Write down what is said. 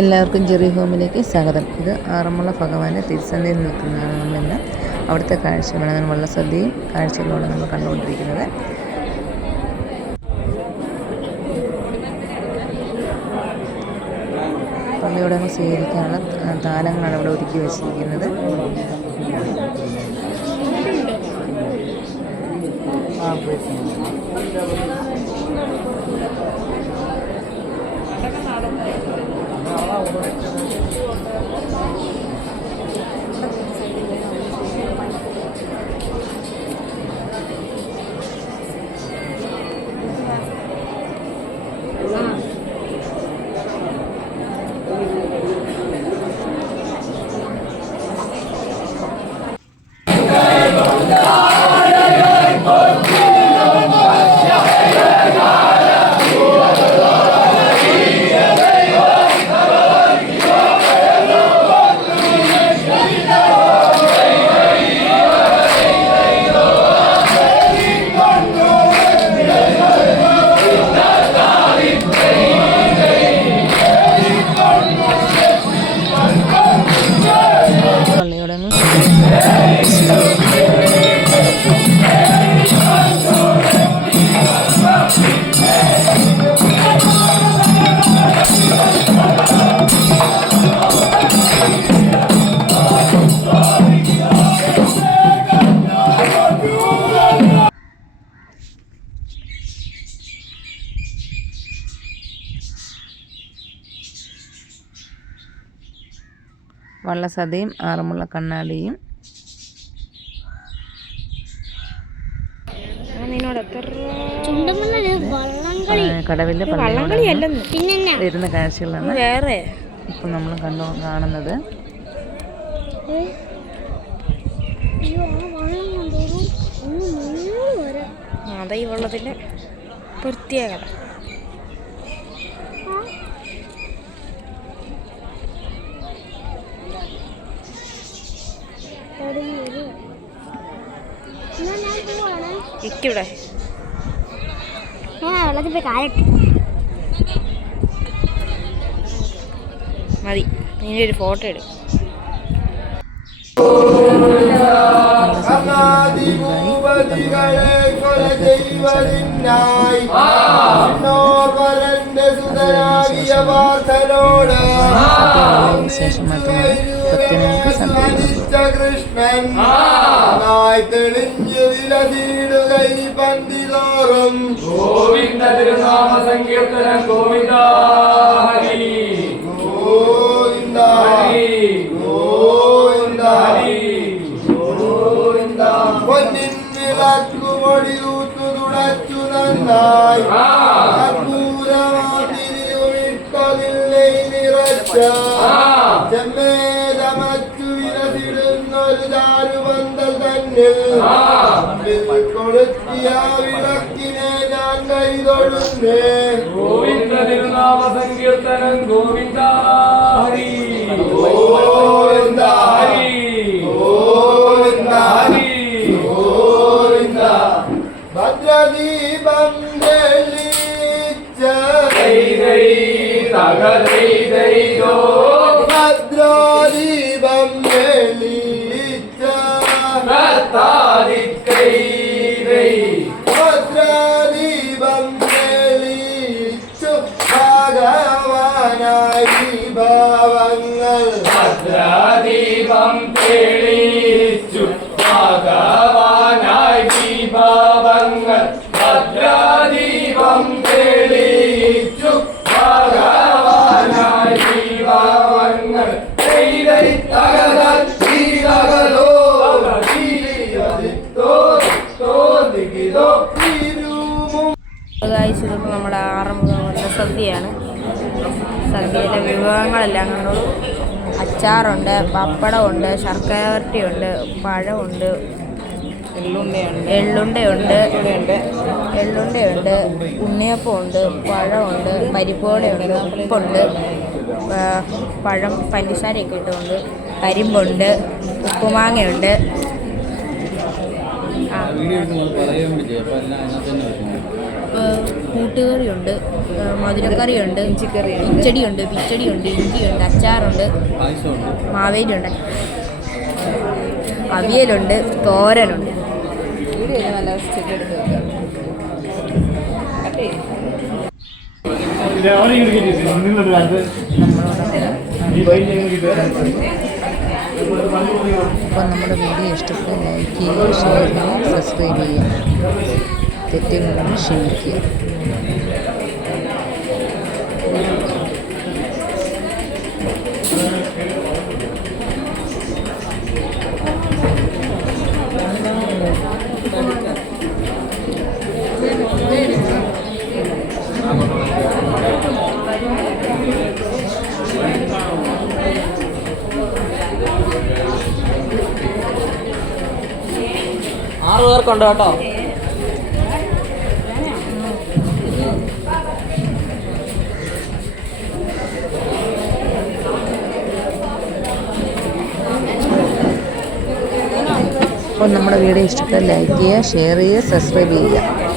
എല്ലാവർക്കും ജെറി ഹോമിലേക്ക് സ്വാഗതം. ഇത് ആറന്മുള ഭഗവാന്റെ തിരുസന്നിധിയിൽ നിൽക്കുന്നതാണ് നമ്മളിന്ന്. അവിടുത്തെ കാഴ്ചകളാണ്, അങ്ങനെ വള്ളസദ്യയും കാഴ്ചകളോടെ നമ്മൾ കണ്ടുകൊണ്ടിരിക്കുന്നത്. പള്ളിയോടെ സ്വീകരിക്കാനുള്ള താലങ്ങളാണ് ഇവിടെ ഒരുക്കി വെച്ചിരിക്കുന്നത്. വള്ളസദ്യയും ആറന്മുള കണ്ണാടിയും കടവിലെ വരുന്ന കാഴ്ചകളാണ് ഇപ്പം നമ്മൾ കാണുന്നത്. അതാ ഈ വെള്ളത്തിൻ്റെ പ്രത്യേകത. ഇക്കിവിടെ വെള്ളത്തിൽ പോയി കാലിട്ട് മതി. നീ ഒരു ഫോട്ടോ എടുക്കും. ശേഷം മാത്രമാണ് ഭക്തജനങ്ങൾക്ക് ഗോവിന്ദ തിരുനാമ സങ്കീർത്തനം ഗോവിന്ദ ഹരി ഗോവിന്ദ ഹരി ഗോവിന്ദ ഹരി ഗോവിന്ദ. പൊന്നിൻ വിളക്കുമൊഴി ഊത്തു തുടച്ചു നന്നായി കർപ്പൂരമാതിരിട്ടതില്ലേ നിറച്ച ചെമ്മേതമച്ചു വിരസിടുന്നൊരു ദാരുബന്ധം തന്നിൽ കൊളുത്തിയ വിളക്കിനെ ഞാൻ കൈതൊഴുന്നേ. ഗോവിന്ദ തിരുനാമ സങ്കീർത്തനം ഗോവിന്ദ ഹരി ഗോവിന്ദ ഹരി ഗോവിന്ദ ഹരി ഗോവിന്ദ. ഭദ്രദീപം തെളിച്ച ഭദ്രദീപം തെളിച്ച ഭദ്രദീപം തെളിച്ചു ഭഗവാനായി ഭാവങ്ങൾ ഭദ്രദീപം തെളിച്ചു ഭഗവാനായി വിഭാവങ്ങൾ ഭദ്രദീപം തെളിച്ചു ഭഗവാനായി വിഭാവങ്ങൾ. ഇതിപ്പോൾ നമ്മുടെ ആറന്മുള സദ്യയാണ്. സദ്യയിലെ വിഭവങ്ങളെല്ലാം കണ്ടു. അച്ചാറുണ്ട്, പപ്പടമുണ്ട്, ശർക്കര വരട്ടിയുണ്ട്, പഴമുണ്ട്, എള്ളുണ്ടയുണ്ട്, ഉണ്ണിയപ്പമുണ്ട്, പഴമുണ്ട്, പരിപ്പോടയുണ്ട്, ഉപ്പുണ്ട്, പഴം പഞ്ചസാരയൊക്കെ ഇട്ടുകൊണ്ട്, കരിമ്പുണ്ട്, ഉപ്പുമാങ്ങയുണ്ട്. കൂട്ടുകറിയുണ്ട്, മധുരക്കറിയുണ്ട്, കിച്ചടിയുണ്ട്, പിച്ചടിയുണ്ട്, ഇഞ്ചിയുണ്ട്, അച്ചാറുണ്ട്, മാവേലിയുണ്ട്, അവിയലുണ്ട്, തോരനുണ്ട്. അപ്പോൾ നമ്മുടെ വീഡിയോ ഇഷ്ടപ്പെട്ട് ലൈക്ക് ചെയ്യുക, ഷെയർ ചെയ്യുക, സബ്സ്ക്രൈബ് ചെയ്യുക, തെറ്റുകളൊന്ന് ക്ഷമിക്കുക. ആറ് പേർക്കുണ്ട് കേട്ടോ. അപ്പോൾ നമ്മുടെ വീഡിയോ ഇഷ്ടപ്പെട്ടാൽ ലൈക്ക് ചെയ്യുക, ഷെയർ ചെയ്യുക, സബ്സ്ക്രൈബ് ചെയ്യുക.